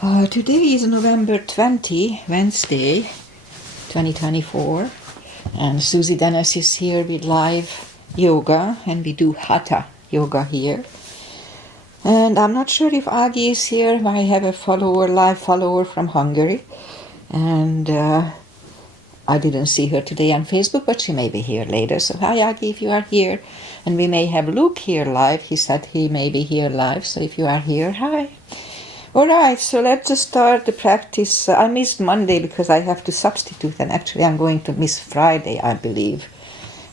Today is November 20, Wednesday, 2024, and Susie Dennis is here with live yoga, and we do Hatha yoga here. And I'm not sure if Agi is here. I have a live follower from Hungary, and I didn't see her today on Facebook, but she may be here later. So hi Agi, if you are here. And we may have Luke here live. He said he may be here live, so if you are here, hi. Alright, so let's just start the practice. I missed Monday because I have to substitute, and actually I'm going to miss Friday, I believe.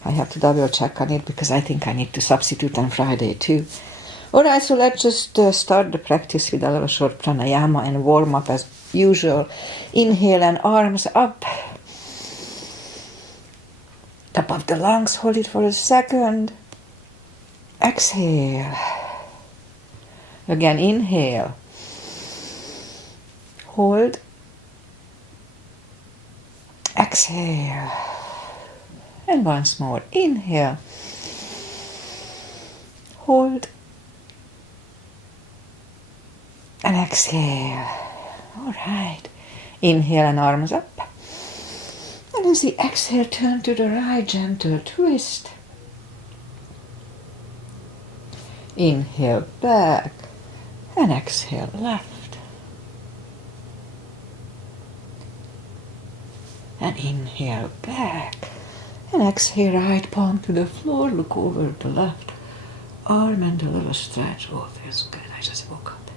I have to double check on it because I think I need to substitute on Friday too. Alright, so let's just start the practice with a little short pranayama and warm up as usual. Inhale and arms up. Top of the lungs, hold it for a second. Exhale. Again, inhale. Hold. Exhale. And once more. Inhale. Hold. And exhale. All right. Inhale and arms up. And as the exhale, turn to the right, gentle twist. Inhale back. And exhale left. And inhale back. And exhale right palm to the floor. Look over the left arm and a little stretch. Oh, feels good. I just woke up.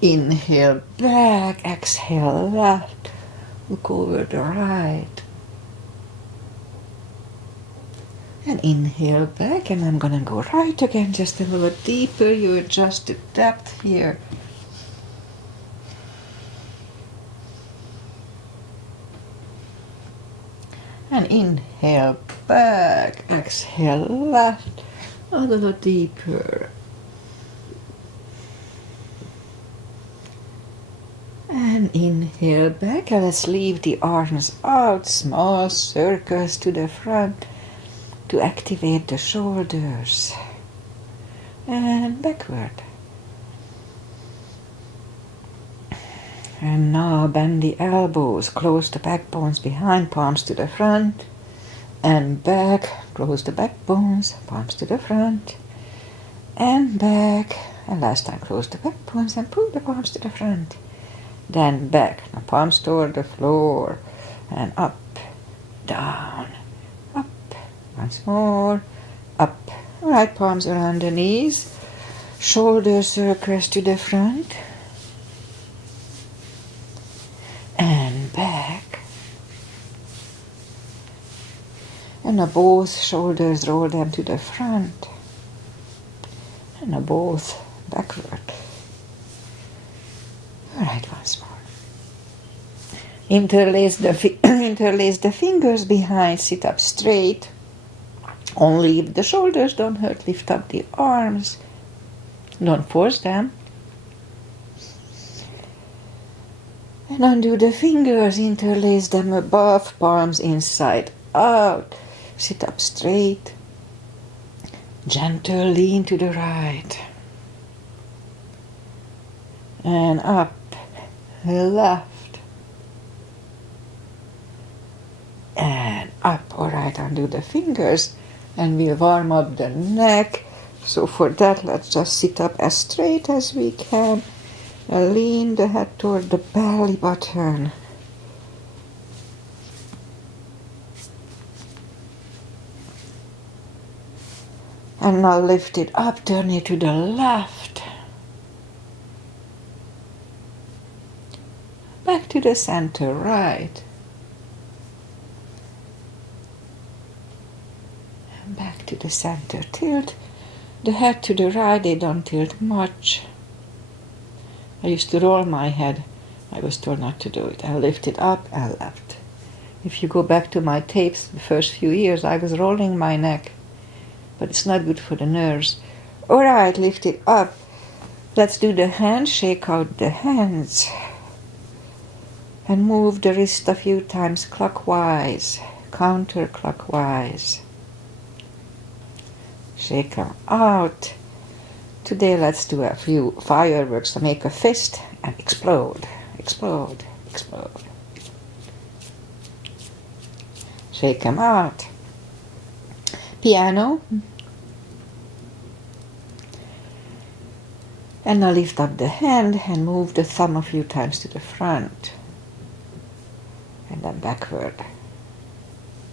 Inhale back. Exhale left. Look over the right. And inhale back. And I'm going to go right again. Just a little deeper. You adjust the depth here. And inhale back, exhale left, a little deeper. And inhale back, and let's leave the arms out, small circles to the front to activate the shoulders. And backward. And now bend the elbows, close the backbones behind, palms to the front, and back, close the backbones, palms to the front, and back, and last time close the backbones and pull the palms to the front, then back, now palms toward the floor, and up, down, up, once more, up, right palms around the knees, shoulder circles to the front, and back. And now both shoulders, roll them to the front. And now both backward. Alright, once more. Interlace the fingers behind, sit up straight. Only if the shoulders don't hurt, lift up the arms. Don't force them. And undo the fingers, interlace them above, palms inside out. Sit up straight. Gentle lean to the right. And up, left. And up. Alright, undo the fingers. And we'll warm up the neck. So for that, let's just sit up as straight as we can. And lean the head toward the belly button. And now lift it up, turn it to the left. Back to the center, right. And back to the center. Tilt the head to the right, they don't tilt much. I used to roll my head. I was told not to do it. I lift it up and left. If you go back to my tapes, the first few years, I was rolling my neck. But it's not good for the nerves. Alright, lift it up. Let's do the hand, shake out the hands. And move the wrist a few times clockwise, counterclockwise. Shake them out. Today let's do a few fireworks to make a fist and explode, explode, explode. Shake them out. Piano. And now lift up the hand and move the thumb a few times to the front. And then backward.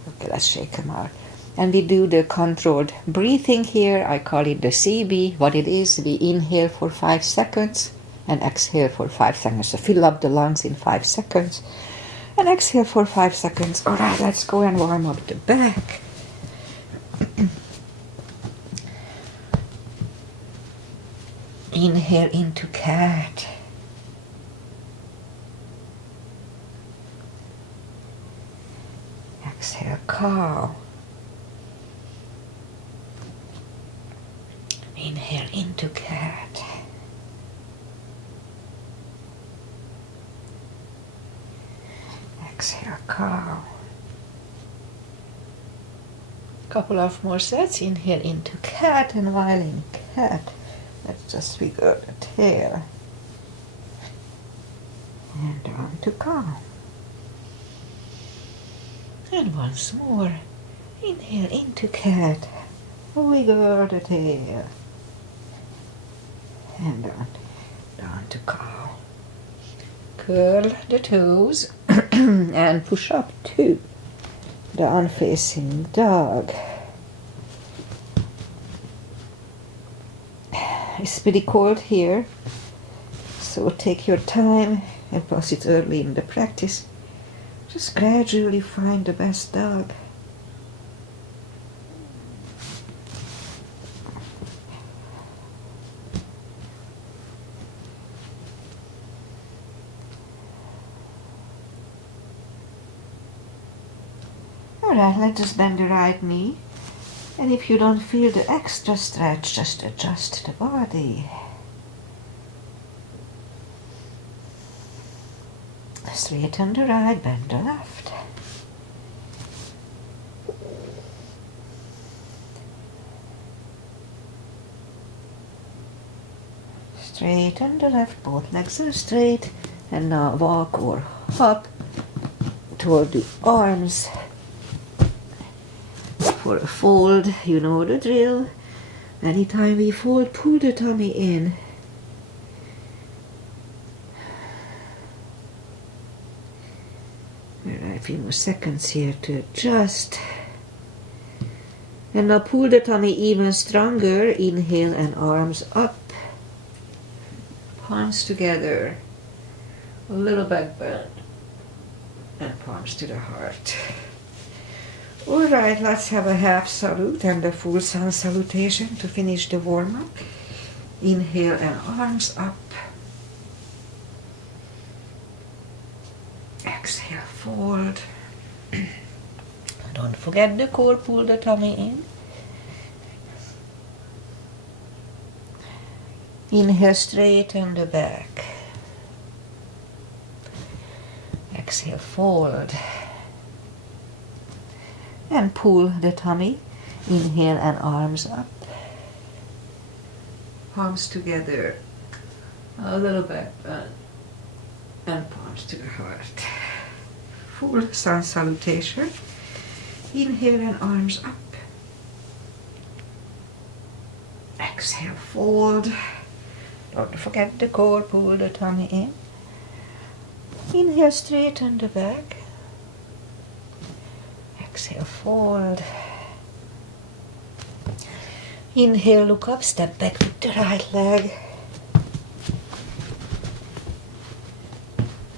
Okay, let's shake them out. And we do the controlled breathing here. I call it the CB. What it is, we inhale for 5 seconds and exhale for 5 seconds. So fill up the lungs in 5 seconds and exhale for 5 seconds. All right, let's go and warm up the back. Inhale into cat. Exhale, cow. Inhale into cat. Exhale, cow. Couple of more sets. Inhale into cat, and while in cat, let's just wiggle the tail. And on to cow. And once more. Inhale into cat. Wiggle the tail. And down to cow. Curl the toes and push up to down facing dog. It's pretty cold here, so take your time, and plus it's early in the practice. Just gradually find the best dog. Alright, let's just bend the right knee. And if you don't feel the extra stretch, just adjust the body. Straighten the right, bend the left. Straighten the left, both legs are straight. And now walk or hop toward the arms. For a fold, you know the drill. Anytime we fold, pull the tummy in. A few more seconds here to adjust. And now pull the tummy even stronger. Inhale and arms up. Palms together. A little back bend. And palms to the heart. Alright, let's have a half salute and a full sun salutation to finish the warm-up. Inhale and arms up. Exhale, fold. Don't forget the core, pull the tummy in. Inhale, straighten the back. Exhale, fold. And pull the tummy. Inhale and arms up. Palms together. A little back bend. And palms to the heart. Full sun salutation. Inhale and arms up. Exhale, fold. Don't forget the core, pull the tummy in. Inhale, straighten the back. Exhale, fold. Inhale, look up, step back with the right leg.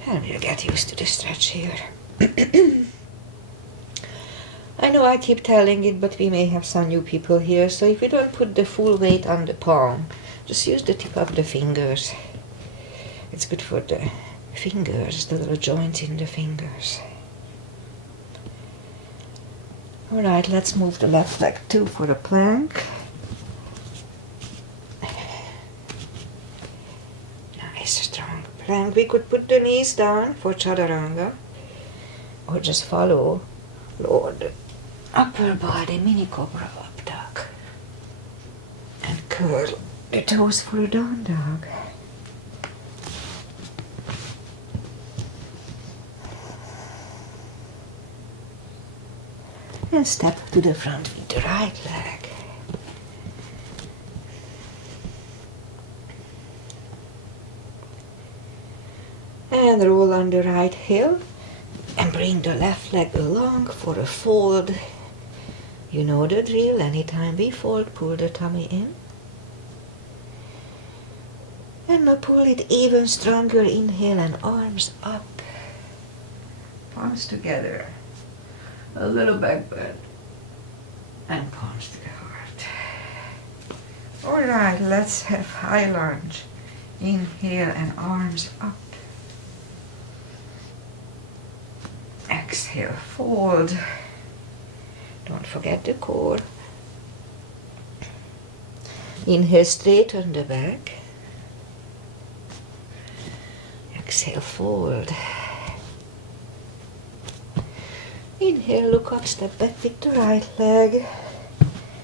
And we'll get used to the stretch here. I know I keep telling it, but we may have some new people here, so if you don't put the full weight on the palm, just use the tip of the fingers. It's good for the fingers, the little joints in the fingers. Alright, let's move the left leg too for the plank. Nice, strong plank. We could put the knees down for chaturanga, or just follow Lord. Upper body, mini cobra up dog. And curl the toes for a down dog. And step to the front with the right leg. And roll on the right heel and bring the left leg along for a fold. You know the drill. Anytime we fold, pull the tummy in. And now pull it even stronger. Inhale and arms up. Palms together. A little back bend. And palms to the heart. Alright, let's have high lunge. Inhale and arms up. Exhale, fold. Don't forget the core. Inhale, straighten the back. Exhale, fold. Inhale, look up, step back with the right leg.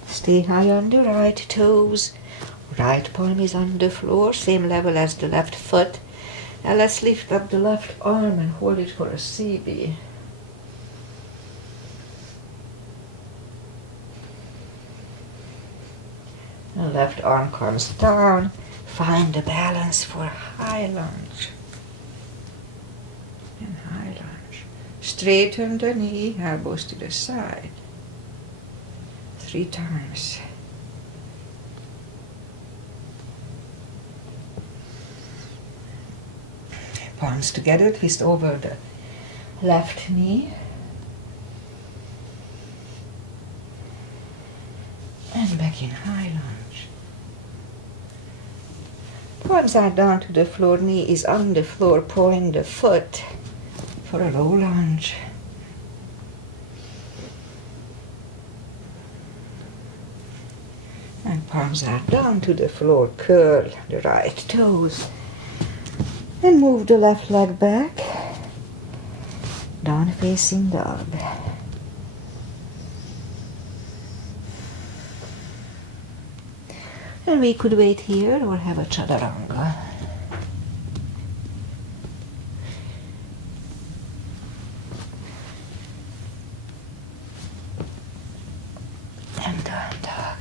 Stay high on the right toes. Right palm is on the floor, same level as the left foot. And let's lift up the left arm and hold it for a CB. The left arm comes down. Find the balance for high lunge. And high lunge. Straighten the knee, elbows to the side. 3 times. Palms together, twist over the left knee. And back in high lunge. Palms are down to the floor, knee is on the floor, point the foot for a low lunge. And palms are down to the floor, curl the right toes. And move the left leg back, down facing dog. And we could wait here or have a chaturanga. And down dog.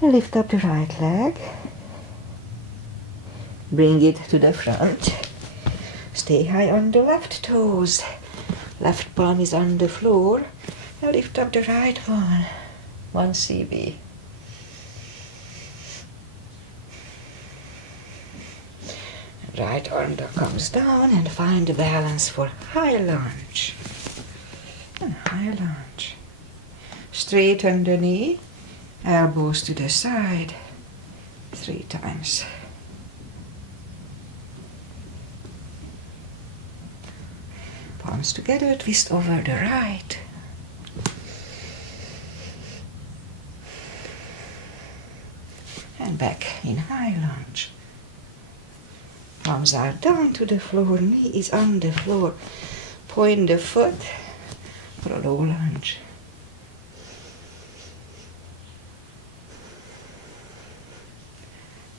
And lift up the right leg. Bring it to the front. Stay high on the left toes. Left palm is on the floor. Now lift up the right one. 1 CB. Right arm comes down and find the balance for high lunge. And high lunge. Straighten the knee. Elbows to the side. 3 times. Palms together, twist over the right. And back in high lunge. Palms are down to the floor, knee is on the floor. Point the foot for a low lunge.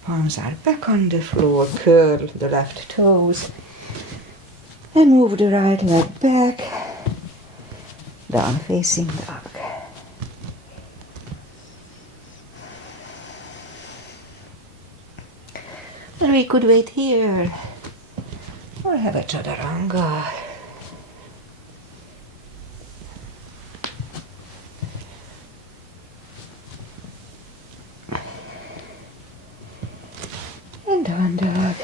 Palms are back on the floor, curl the left toes. And move the right leg back, down facing dog. And we could wait here or have a chaturanga. And down dog.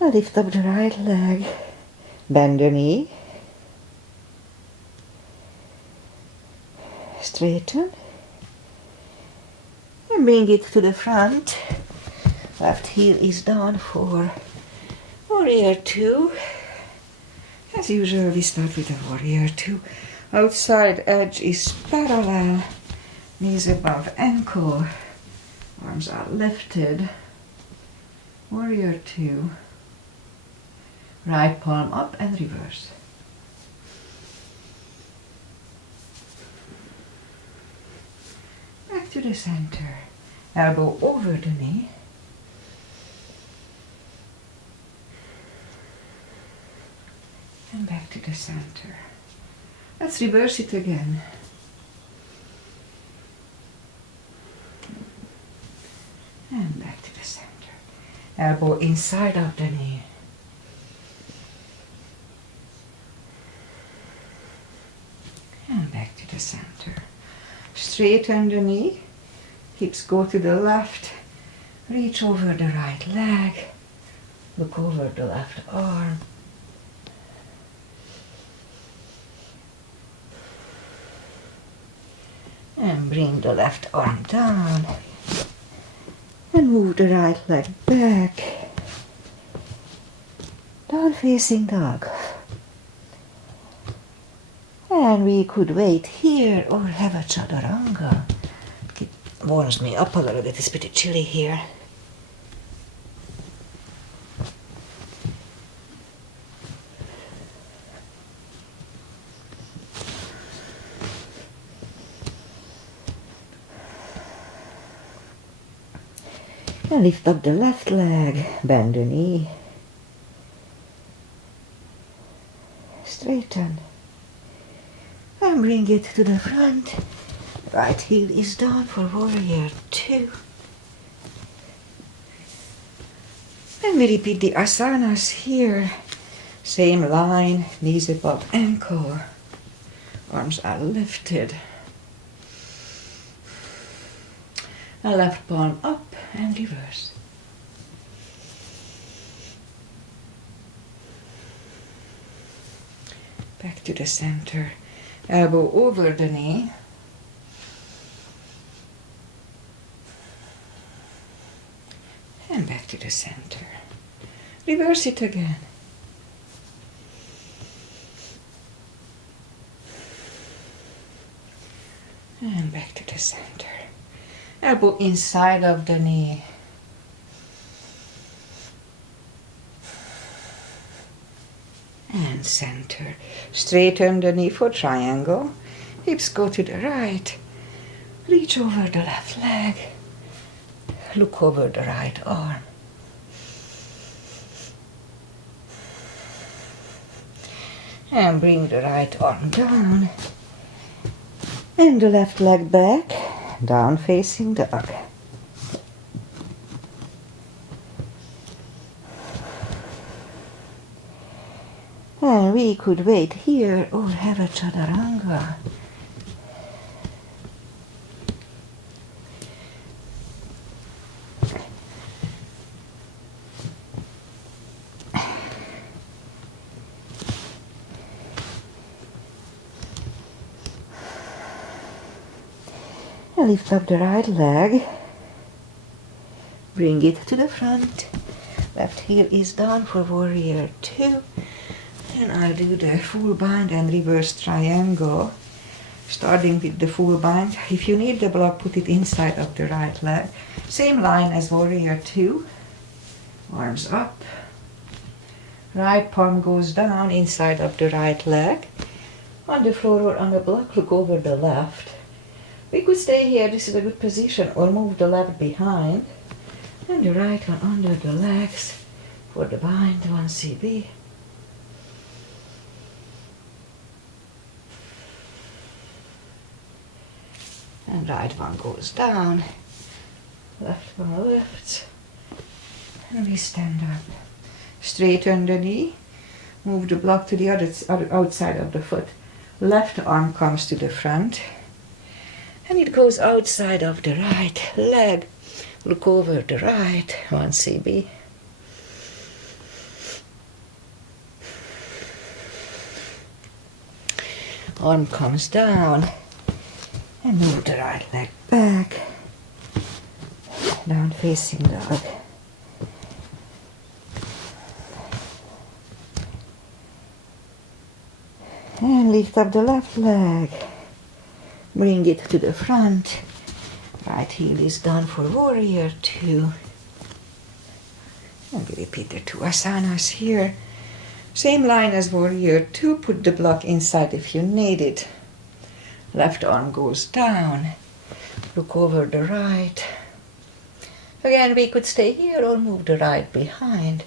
Lift up the right leg, bend the knee, straighten, and bring it to the front. Left heel is down for warrior 2. As usual, we start with a warrior 2. Outside edge is parallel, knees above ankle, arms are lifted. Warrior 2. Right palm up and reverse. Back to the center. Elbow over the knee. And back to the center. Let's reverse it again. And back to the center. Elbow inside of the knee. And back to the center. Straighten the knee. Hips go to the left. Reach over the right leg. Look over the left arm. And bring the left arm down. And move the right leg back. Down facing dog. And we could wait here or have a chaturanga. It warms me up a little bit, it's pretty chilly here. And lift up the left leg, bend the knee. Straighten. And bring it to the front. Right heel is down for warrior 2. And we repeat the asanas here. Same line, knees above ankle. Arms are lifted. And left palm up and reverse. Back to the center. Elbow over the knee. And back to the center. Reverse it again. And back to the center. Elbow inside of the knee. And center. Straighten the knee for triangle. Hips go to the right. Reach over the left leg. Look over the right arm. And bring the right arm down. And the left leg back. Down facing dog. And we could wait here or have a chaturanga. And lift up the right leg. Bring it to the front. Left heel is down for warrior 2. And I'll do the full bind and reverse triangle. Starting with the full bind. If you need the block, put it inside of the right leg. Same line as warrior 2. Arms up. Right palm goes down inside of the right leg. On the floor or on the block, look over the left. We could stay here, this is a good position, or move the left behind. And the right one under the legs for the bind, 1 CB. And right one goes down, left one lifts, and we stand up. Straighten the knee, move the block to the other outside of the foot. Left arm comes to the front, and it goes outside of the right leg. Look over the right, 1 CB. Arm comes down. And move the right leg back, down facing dog. And lift up the left leg, bring it to the front. Right heel is down for warrior 2. And we repeat the 2 asanas here. Same line as warrior 2, put the block inside if you need it. Left arm goes down, look over the right. Again, we could stay here or move the right behind,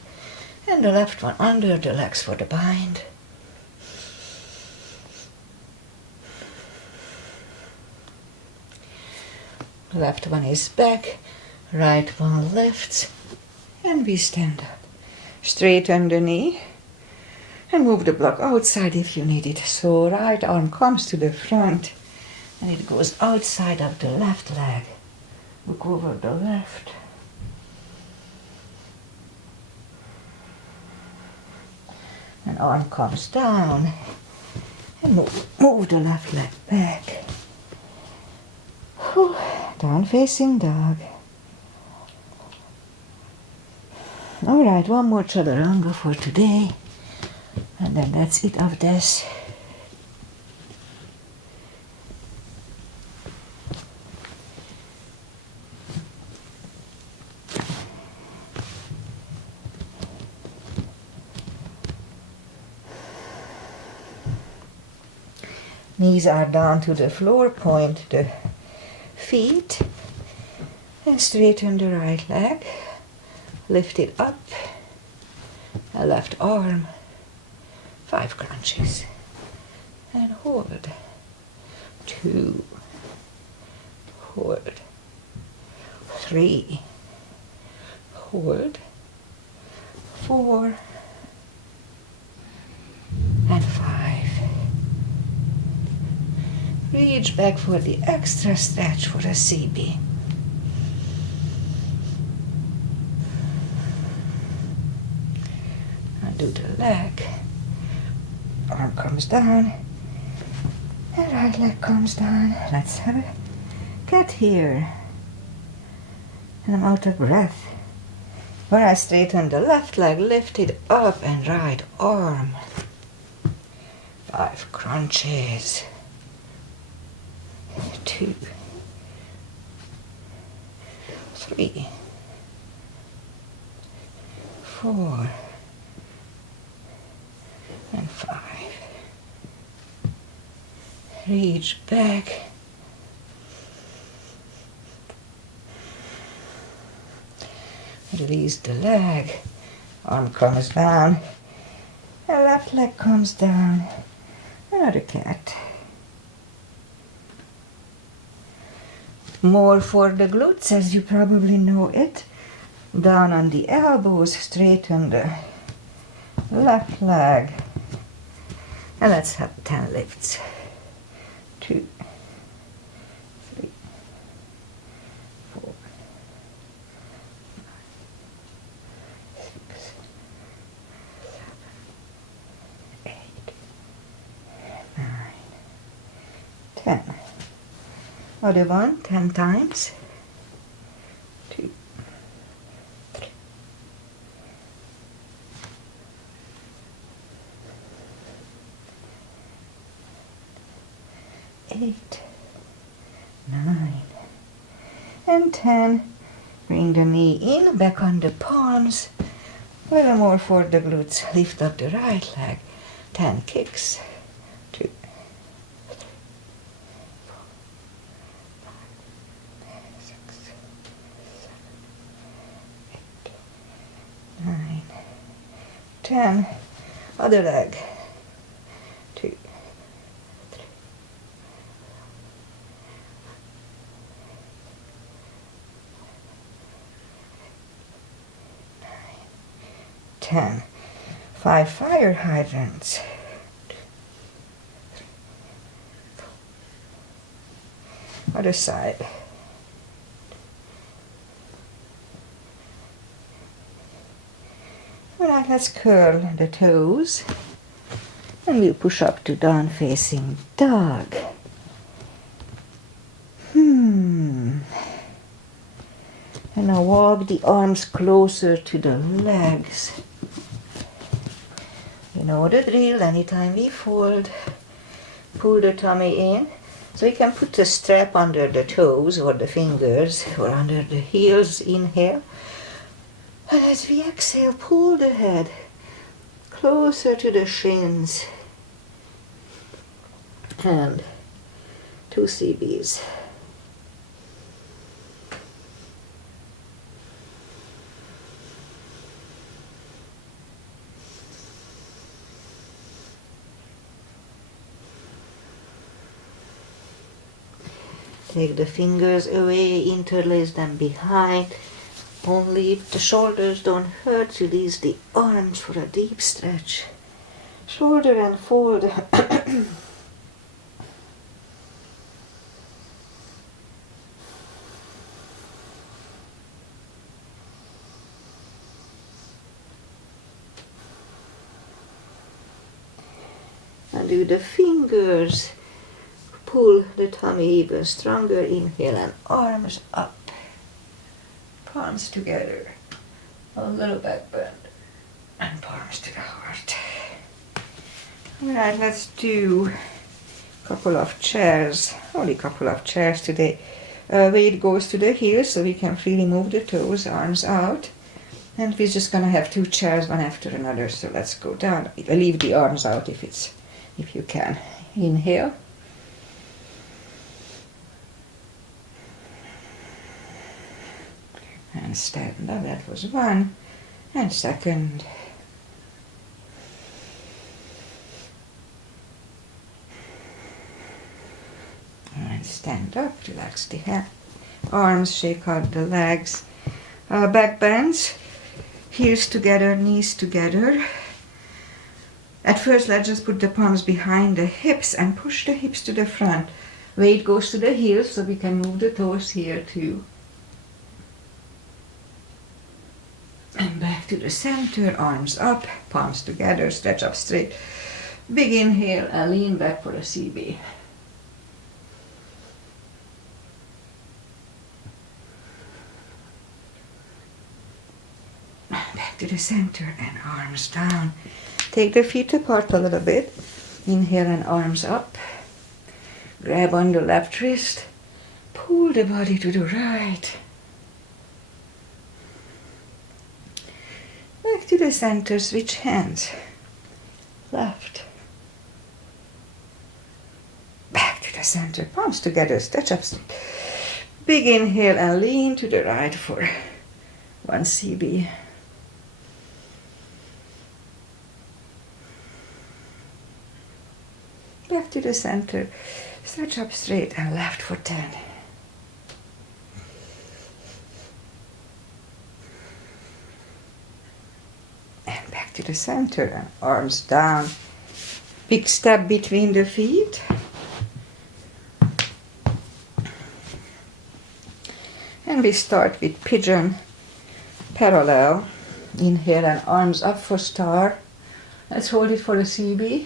and the left one under the legs for the bind. Left one is back, right one lifts, and we stand up. Straighten the knee, and move the block outside if you need it. So right arm comes to the front, and it goes outside of the left leg. Look over the left. And arm comes down, and move the left leg back. Whew. Down facing dog. Alright, one more chaturanga for today, and then that's it of this. Knees are down to the floor, point the feet, and straighten the right leg. Lift it up, and left arm, 5 crunches, and hold, 2, hold, 3, hold, 4, and 5. Reach back for the extra stretch for a CB. Do the leg, arm comes down, and right leg comes down. Let's have a cat here. And I'm out of breath. When I straighten the left leg, lift it up, and right arm. 5 crunches. 2, 3, 4, and 5. Reach back. Release the leg. Arm comes down. And left leg comes down. Another cat. More for the glutes, as you probably know it. Down on the elbows, straighten the left leg. And let's have 10 lifts. 2, 3, 4, 5, 6, 7, 8, 9, 10. Other one, 10 times. 2, 3, 8, 9, and 10. Bring the knee in, back on the palms. A little more for the glutes. Lift up the right leg. 10 kicks. 2, 3, 4, 5, 6, 7, 8, 9, 10. Other leg. 2, 3, 10. 5 fire hydrants. 2, 3, 4. Other side. Alright, let's curl the toes. And we'll push up to down facing dog. And now walk the arms closer to the legs. You know the drill. Anytime we fold, pull the tummy in. So you can put the strap under the toes or the fingers or under the heels. Inhale. And as we exhale, pull the head closer to the shins. And 2 CBs. Take the fingers away, interlace them behind. Only if the shoulders don't hurt, release the arms for a deep stretch. Shoulder and fold. And do the fingers. Pull the tummy even stronger. Inhale and arms up. Palms together. A little back bend. And palms to the heart. Alright, let's do a couple of chairs. Only a couple of chairs today. Weight goes to the heels so we can freely move the toes, arms out. And we're just gonna have 2 chairs, one after another. So let's go down. Leave the arms out if you can. Inhale. And stand up. That was 1. And second. And stand up. Relax the head. Arms, shake out the legs. Back bends. Heels together, knees together. At first, let's just put the palms behind the hips and push the hips to the front. Weight goes to the heels so we can move the toes here too. And back to the center, arms up, palms together, stretch up straight. Big inhale and lean back for a CB. Back to the center and arms down. Take the feet apart a little bit. Inhale and arms up. Grab on the left wrist. Pull the body to the right. Back to the center, switch hands. Left. Back to the center, palms together, stretch up. Big inhale and lean to the right for 1 CB. Back to the center, stretch up straight and left for 10. And back to the center and arms down. Big step between the feet. And we start with pigeon parallel. Inhale and arms up for star. Let's hold it for a CB.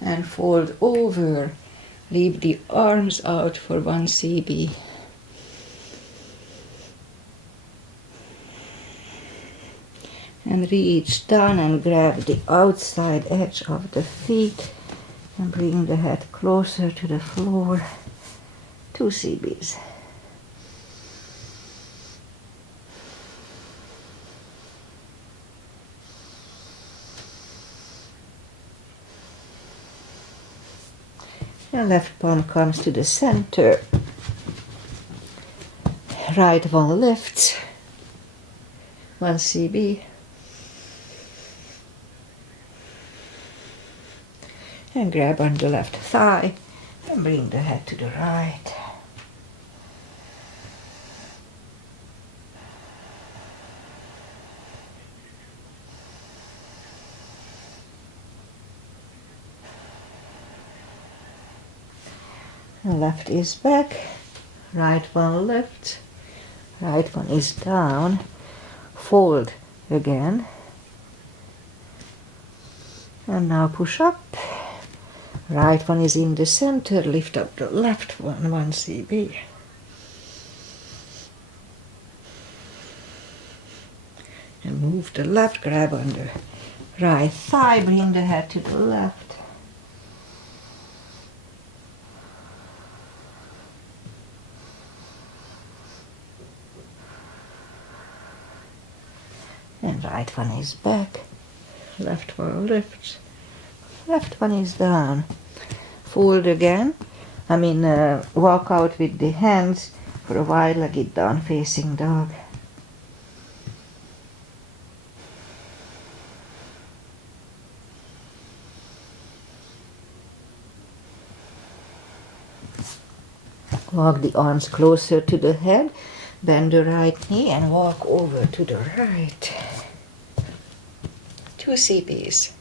And fold over. Leave the arms out for 1 CB. And reach down and grab the outside edge of the feet and bring the head closer to the floor. 2 CBs. The left palm comes to the center. Right one lifts. 1 CB. And grab on the left thigh and bring the head to the right. The left is back, right one lifts, right one is down, fold again. And now push up. Right one is in the center, lift up the left one, 1 CB. And move the left, grab on the right thigh, bring the head to the left. right one is back, left one lifts, left one is down. Fold again, walk out with the hands for a wide-legged down-facing dog. Walk the arms closer to the head, bend the right knee and walk over to the right. 2 CPs.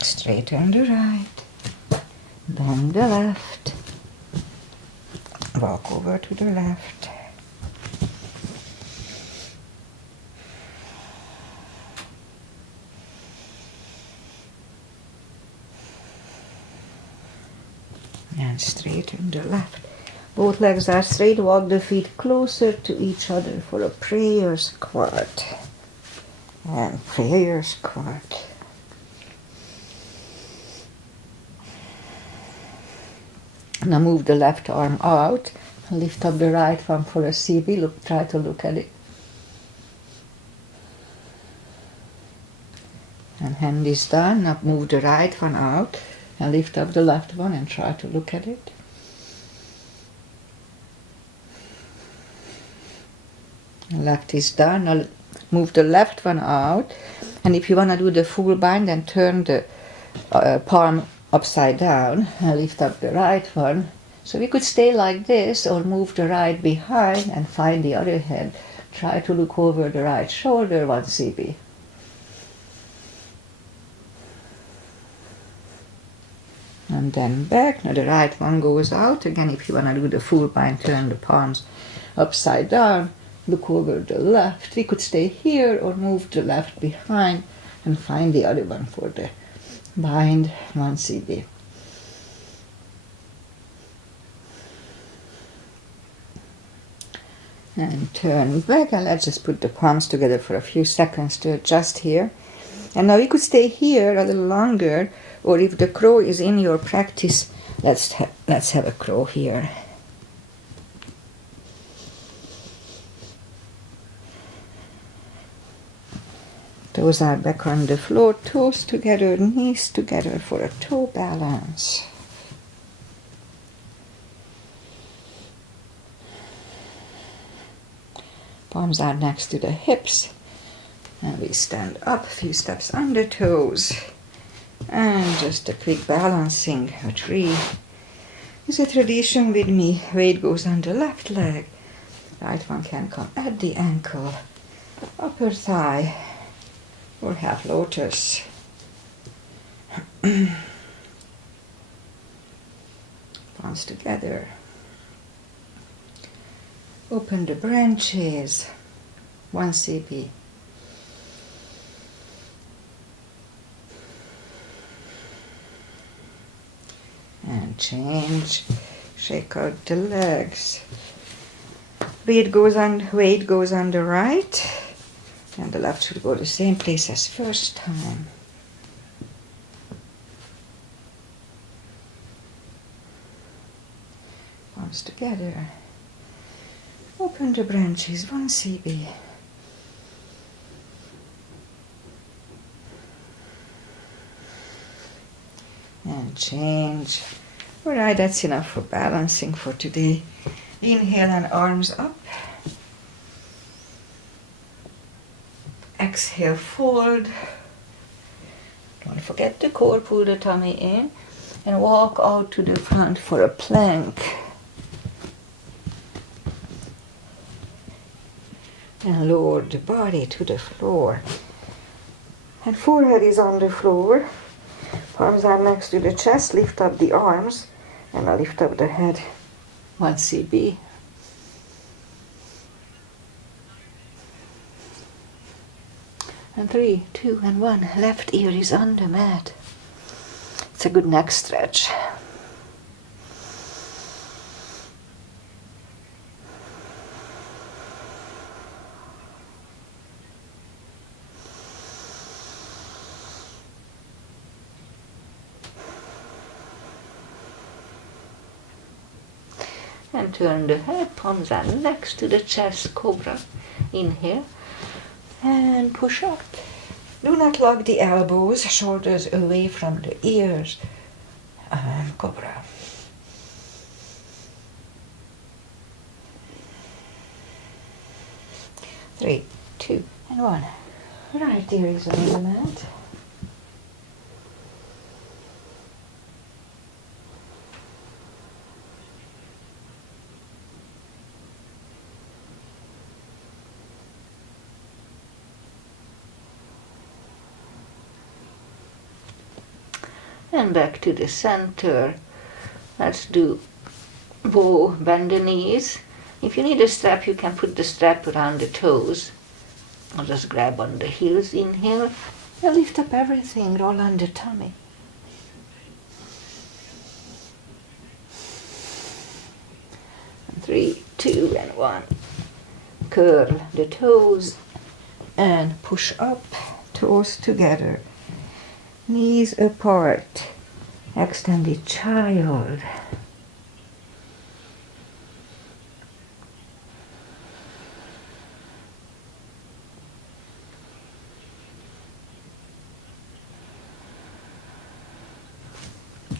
Straighten the right, bend the left, walk over to the left. And straighten the left. Both legs are straight, walk the feet closer to each other for a prayer squat. And prayer squat. Now move the left arm out, lift up the right one for a CB, try to look at it. And hand is down, now move the right one out and lift up the left one and try to look at it. Left is down, now move the left one out, and if you want to do the full bind, then turn the palm upside down and lift up the right one. So we could stay like this or move the right behind and find the other hand. Try to look over the right shoulder, 1 CB. And then back. Now the right one goes out. Again, if you want to do the full bind, turn the palms upside down. Look over the left. We could stay here or move the left behind and find the other one for the bind, 1 CB. And turn back, and let's just put the palms together for a few seconds to adjust here. And now we could stay here a little longer, or if the crow is in your practice, let's have a crow here. Toes are back on the floor, toes together, knees together for a toe balance. Palms are next to the hips. And we stand up, a few steps on the toes. And just a quick balancing, a tree. It's a tradition with me. Weight goes on the left leg. Right one can come at the ankle, upper thigh, or half lotus. Palms together. Open the branches, 1 CB. And change, shake out the legs. Weight goes on the right, and the left should go the same place as first time. Palms together. Open the branches, 1 CB. And change. Alright, that's enough for balancing for today. Inhale and arms up. Exhale, fold. Don't forget the core, pull the tummy in. And walk out to the front for a plank. And lower the body to the floor. And forehead is on the floor. Palms are next to the chest. Lift up the arms. And I lift up the head. 1 CB. And 3, 2, and 1. Left ear is on the mat. It's a good neck stretch. And turn the head, palms are next to the chest, cobra. Inhale and push up. Do not lock the elbows, shoulders away from the ears. And cobra. Three, two, and one. Right ear is on the mat. And back to the center. Let's do bow, bend the knees. If you need a strap, you can put the strap around the toes. Or just grab on the heels, inhale. And lift up everything, roll on the tummy. And 3, 2, and 1. Curl the toes and push up, toes together. Knees apart, extended child.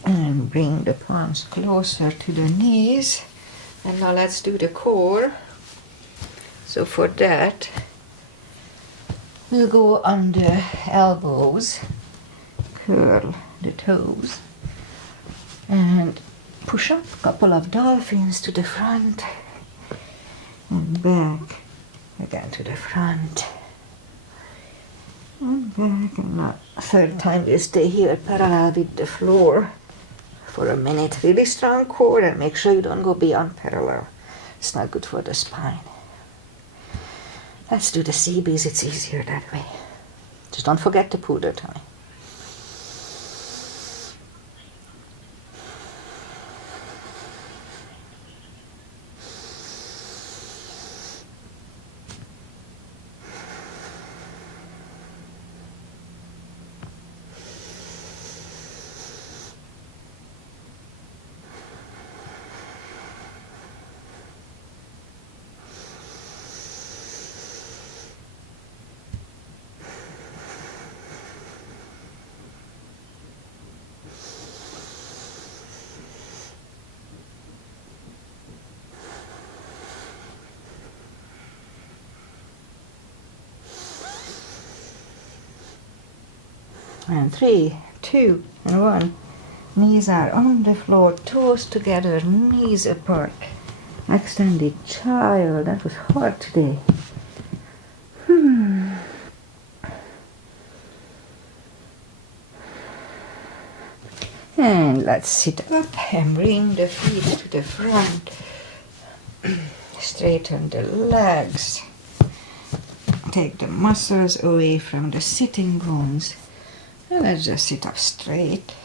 And bring the palms closer to the knees. And now let's do the core. So for that, we'll go on the elbows. Curl the toes and push up a couple of dolphins to the front and back again to the front and back, and third time we'll stay here parallel with the floor for a minute. Really strong core, and make sure you don't go beyond parallel. It's not good for the spine. Let's do the CBs, it's easier that way. Just don't forget to pull the tummy. And 3, 2, and 1. Knees are on the floor, toes together, knees apart. Extended child. That was hard today. And let's sit up and bring the feet to the front. Straighten the legs. Take the muscles away from the sitting bones. And let's just sit up straight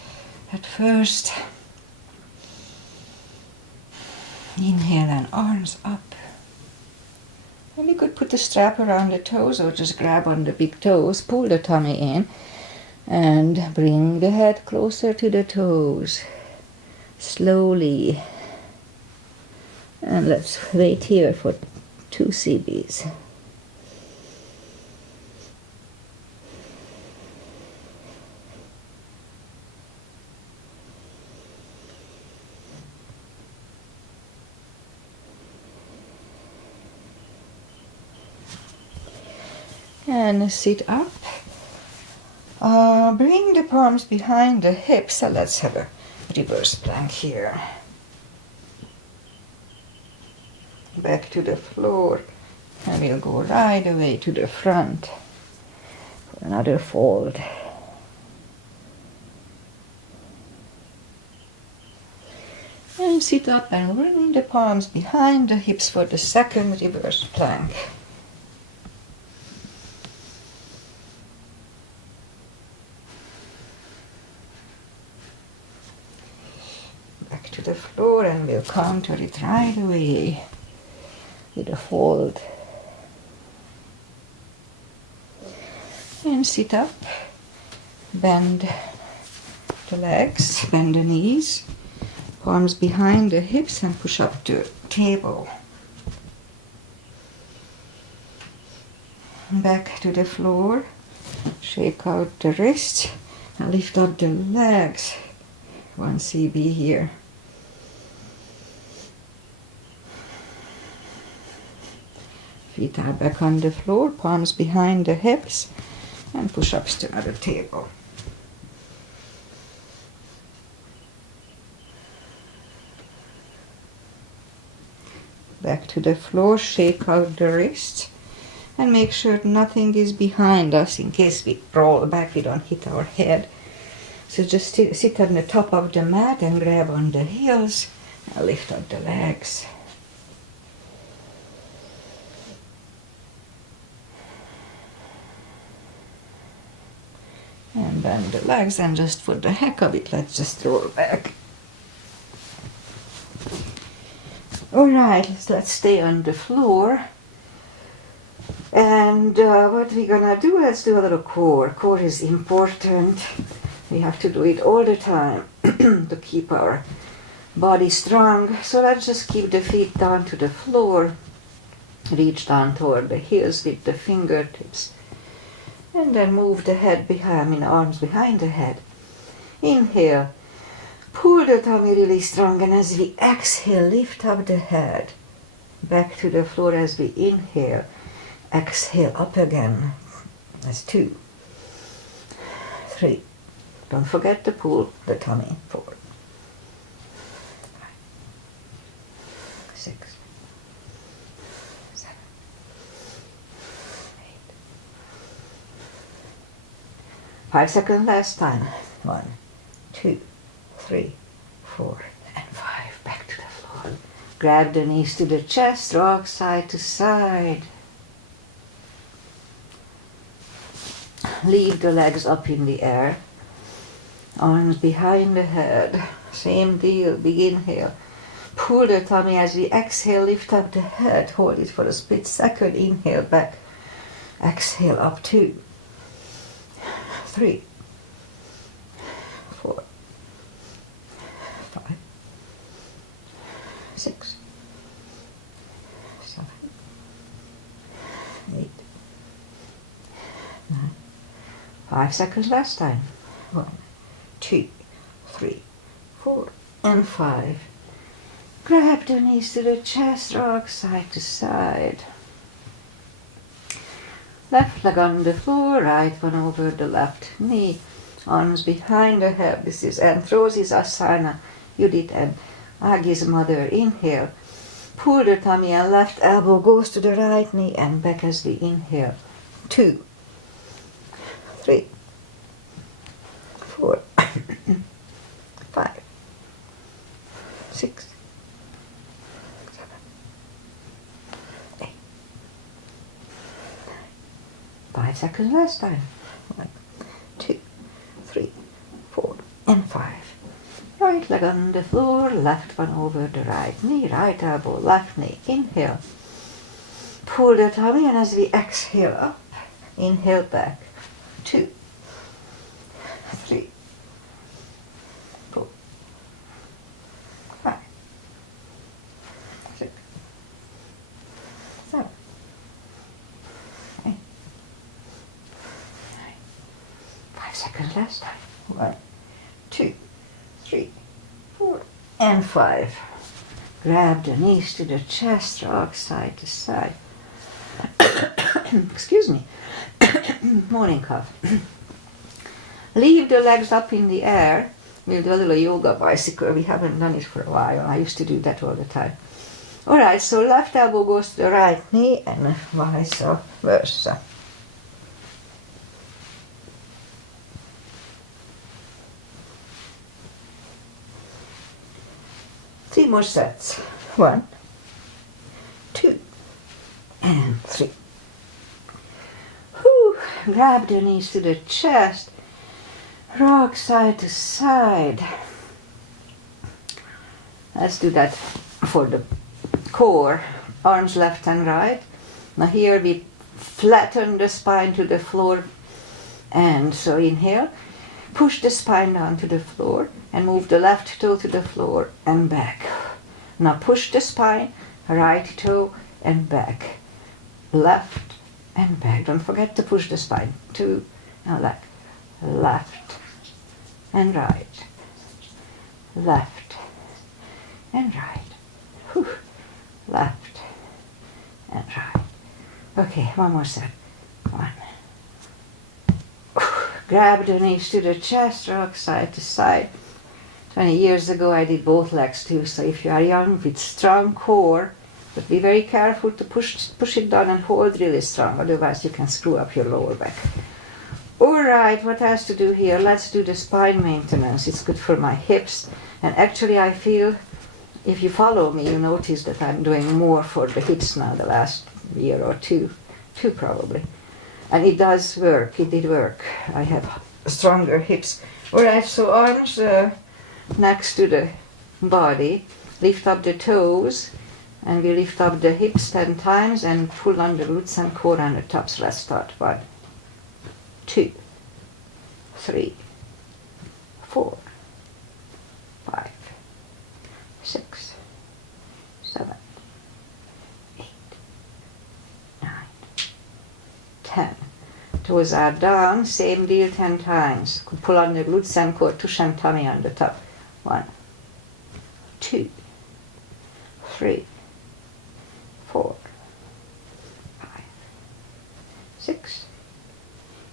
at first. Inhale and arms up. And you could put the strap around the toes or just grab on the big toes, pull the tummy in, and bring the head closer to the toes. Slowly. And let's wait here for 2 CBs. And sit up. Bring the palms behind the hips. So let's have a reverse plank here. Back to the floor. And we'll go right away to the front for another fold. And sit up and bring the palms behind the hips for the second reverse plank. Back to the floor, and we'll counter it right away with a fold. And sit up, bend the legs, bend the knees, Palms behind the hips and push up to table. Back to the floor. Shake out the wrists and lift up the legs. 1 CB here. Feet are back on the floor, palms behind the hips, and push-ups to another table. Back to the floor, shake out the wrists, and make sure nothing is behind us. In case we roll back, we don't hit our head. So just sit on the top of the mat and grab on the heels and lift up the legs. And bend the legs, and just for the heck of it, let's just roll back. Alright, let's stay on the floor. And what we're gonna do, let's do a little core. Core is important. We have to do it all the time to keep our body strong. So let's just keep the feet down to the floor. Reach down toward the heels with the fingertips. And then move the head behind, arms behind the head. Inhale. Pull the tummy really strong, and as we exhale, lift up the head. Back to the floor as we inhale. Exhale up again. That's 2, 3. Don't forget to pull the tummy forward. 5, 6, 7, 8. 5 seconds last time. 1, 2, 3, 4, and 5. Back to the floor. Grab the knees to the chest, rock side to side. Leave the legs up in the air. Arms behind the head. Same deal. Big inhale. Pull the tummy as we exhale. Lift up the head. Hold it for a split second. Inhale back. Exhale up 2, 3, 4, 5, 6, 7, 8, 9. 5 seconds last time. 1, 2, 3, 4, and 5. Grab the knees to the chest, rock side to side. Left leg on the floor, right one over the left knee. Arms behind the head. This is Arthrosis Asana, Judith and Agi's mother. Inhale. Pull the tummy and left elbow goes to the right knee and back as we inhale. 2, 3, 4, 5, 6, 7, 8, 9. 5 seconds last time. 1, 2, 3, 4, and 5. Right leg on the floor, left one over the right knee, right elbow, left knee. Inhale. Pull the tummy, and as we exhale up, inhale back. 2, 3, 4, 5, 6, 7, 8, 9. 5 seconds last time. 1, 2, 3, 4, and 5. Grab the knees to the chest, rock side to side. Excuse me. Morning cough. Leave the legs up in the air. We'll do a little yoga bicycle. We haven't done it for a while. I used to do that all the time. Alright, so left elbow goes to the right knee and vice versa. Three more sets. 1, 2, and 3. Whew. Grab the knees to the chest. Rock side to side. Let's do that for the core. Arms left and right. Now here we flatten the spine to the floor. And so inhale. Push the spine down to the floor and move the left toe to the floor and back. Now push the spine, right toe and back. Left and back. Don't forget to push the spine. 2 and left. Left and right. Left and right. Whew. Left and right. Okay, one more set. 1. Grab the knees to the chest, rock side to side. 20 years ago I did both legs too, so if you are young with strong core, but be very careful to push it down and hold really strong, otherwise you can screw up your lower back. Alright, what else to do here? Let's do the spine maintenance. It's good for my hips, and actually I feel, if you follow me, you notice that I'm doing more for the hips now the last year or two probably. And it does work, it did work. I have stronger hips. Alright, so arms next to the body, lift up the toes, and we lift up the hips 10 times and pull on the glutes and core and the tops. Let's start. 1, 2, 3, 4, 5, 6, 7, 8, 9, 10. Toes are down, same deal 10 times. Pull on the glutes and core, tush and tummy on the top. 1, 2, 3, 4, 5, 6,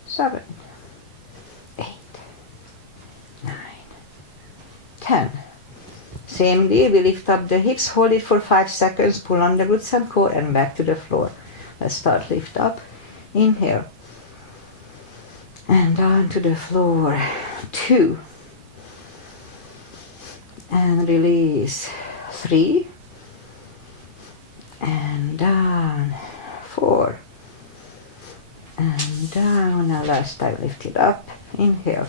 7, 8, 9, 10. Same deal, we lift up the hips, hold it for 5 seconds, pull on the glutes and core and back to the floor. Let's start, lift up, inhale, and down to the floor. 2, and release. 3, and down. 4, and down. Now last time, lift it up, inhale,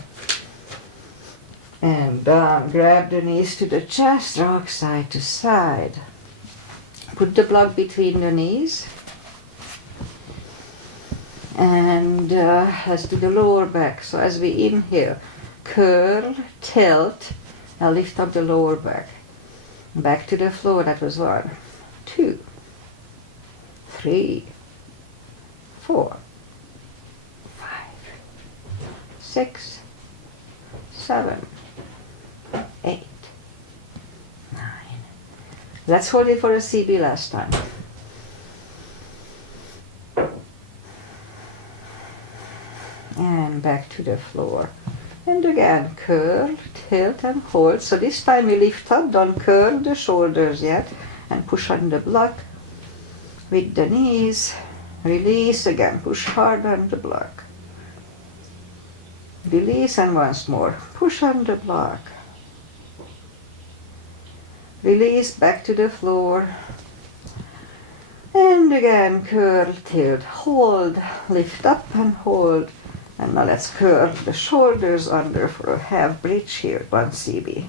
and down. Grab the knees to the chest, rock side to side. Put the block between the knees. And let's do the lower back. So as we inhale, curl, tilt, now lift up the lower back. Back to the floor. That was 1, 2, 3, 4, 5, 6, 7, 8, 9. Let's hold it for a CB last time. And back to the floor. And again, curl, tilt and hold. So this time we lift up, don't curl the shoulders yet, and push on the block with the knees. Release again, push hard on the block. Release and once more, push on the block. Release, back to the floor. And again, curl, tilt, hold, lift up and hold. And now let's curl the shoulders under for a half bridge here, 1 CB.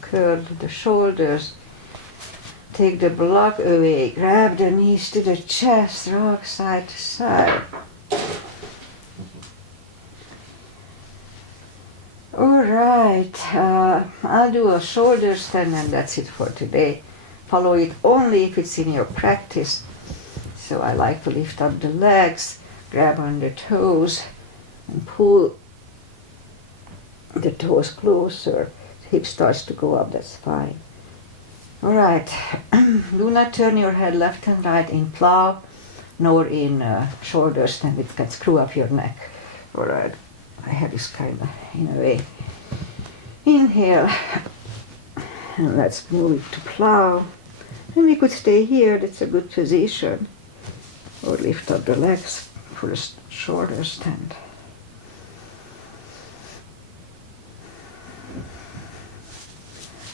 Curl the shoulders, take the block away, grab the knees to the chest, rock side to side. Alright, I'll do a shoulder stand and that's it for today. Follow it only if it's in your practice. So I like to lift up the legs, grab on the toes and pull the toes closer. Hip starts to go up, that's fine. Alright, do not turn your head left and right in plow nor in shoulder stand, it can screw up your neck. Alright, my head is kind of in a way. Inhale, and let's move it to plow. And we could stay here, that's a good position. Or lift up the legs for a shoulder stand.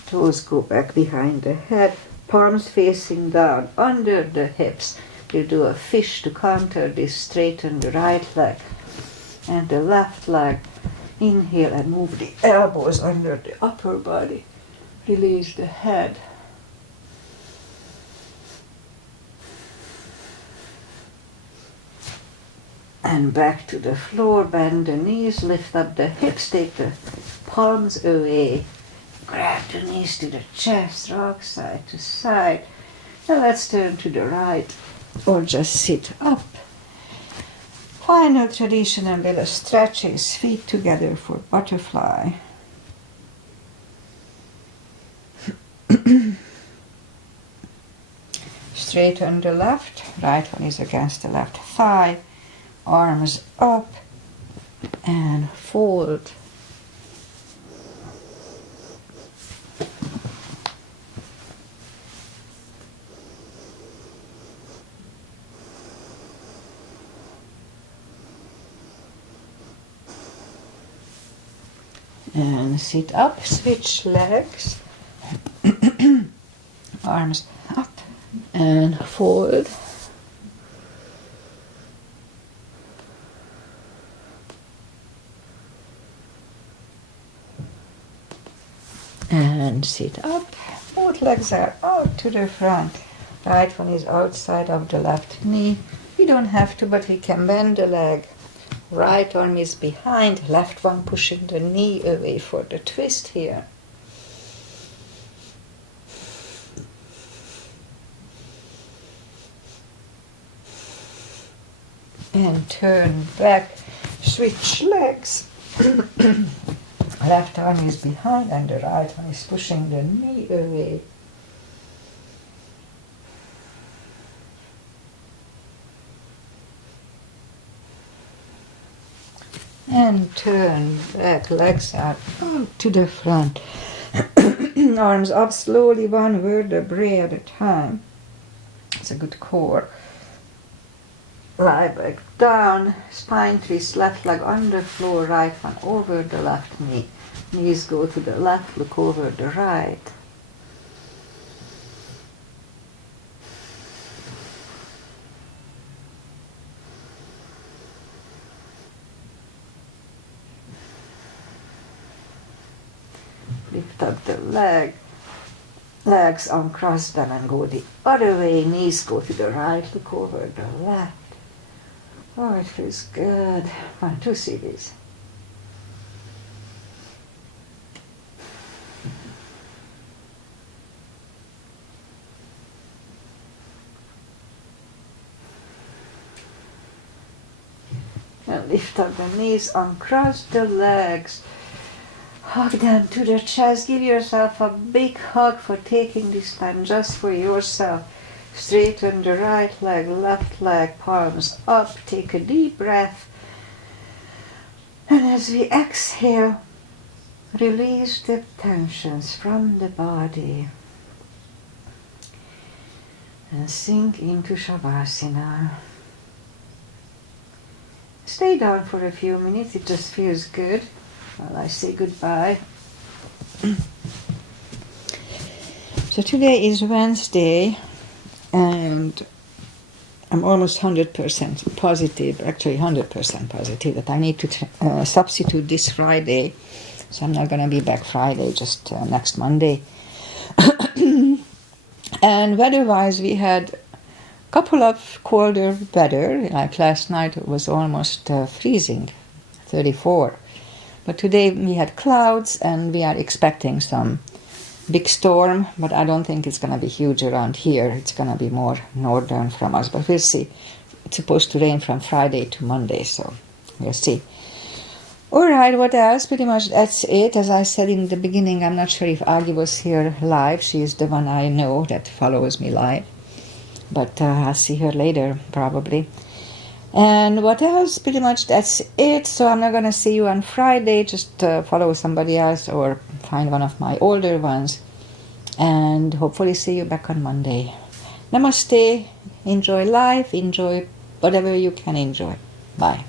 Toes go back behind the head, palms facing down, under the hips. You do a fish to counter this, straighten the right leg and the left leg. Inhale and move the elbows under the upper body. Release the head. And back to the floor, bend the knees, lift up the hips, take the palms away. Grab the knees to the chest, rock side to side. Now let's turn to the right or just sit up. Final traditional little stretches, feet together for butterfly. Straighten the left, right one is against the left thigh, arms up and fold. And sit up, switch legs, arms up and fold. And sit up, both legs are out to the front. Right one is outside of the left knee. We don't have to, but we can bend the leg. Right arm is behind, left one pushing the knee away for the twist here. And turn back, switch legs. Left arm is behind and the right one is pushing the knee away. And turn back, legs are out to the front. Arms up slowly, one vertebrae at a time. It's a good core. Lie back down, spine twist, left leg on the floor, right one over the left knee. Knees go to the left, look over the right. Lift up the legs uncross them and go the other way. Knees go to the right, look over the left. Oh, it feels good. Fun to see this. And lift up the knees, uncross the legs. Hug them to the chest. Give yourself a big hug for taking this time just for yourself. Straighten the right leg, left leg, palms up. Take a deep breath. And as we exhale, release the tensions from the body. And sink into Shavasana. Stay down for a few minutes. It just feels good. While I say goodbye. So today is Wednesday and I'm almost 100% positive, actually 100% positive that I need to substitute this Friday. So I'm not going to be back Friday, just next Monday. And weather-wise we had a couple of colder weather, like last night it was almost freezing, 34. But today we had clouds and we are expecting some big storm, but I don't think it's going to be huge around here. It's going to be more northern from us, but we'll see. It's supposed to rain from Friday to Monday, so we'll see. All right, what else? Pretty much that's it. As I said in the beginning, I'm not sure if Agi was here live. She is the one I know that follows me live, but I'll see her later probably. And what else? Pretty much that's it. So I'm not going to see you on Friday. Just follow somebody else or find one of my older ones. And hopefully see you back on Monday. Namaste. Enjoy life. Enjoy whatever you can enjoy. Bye.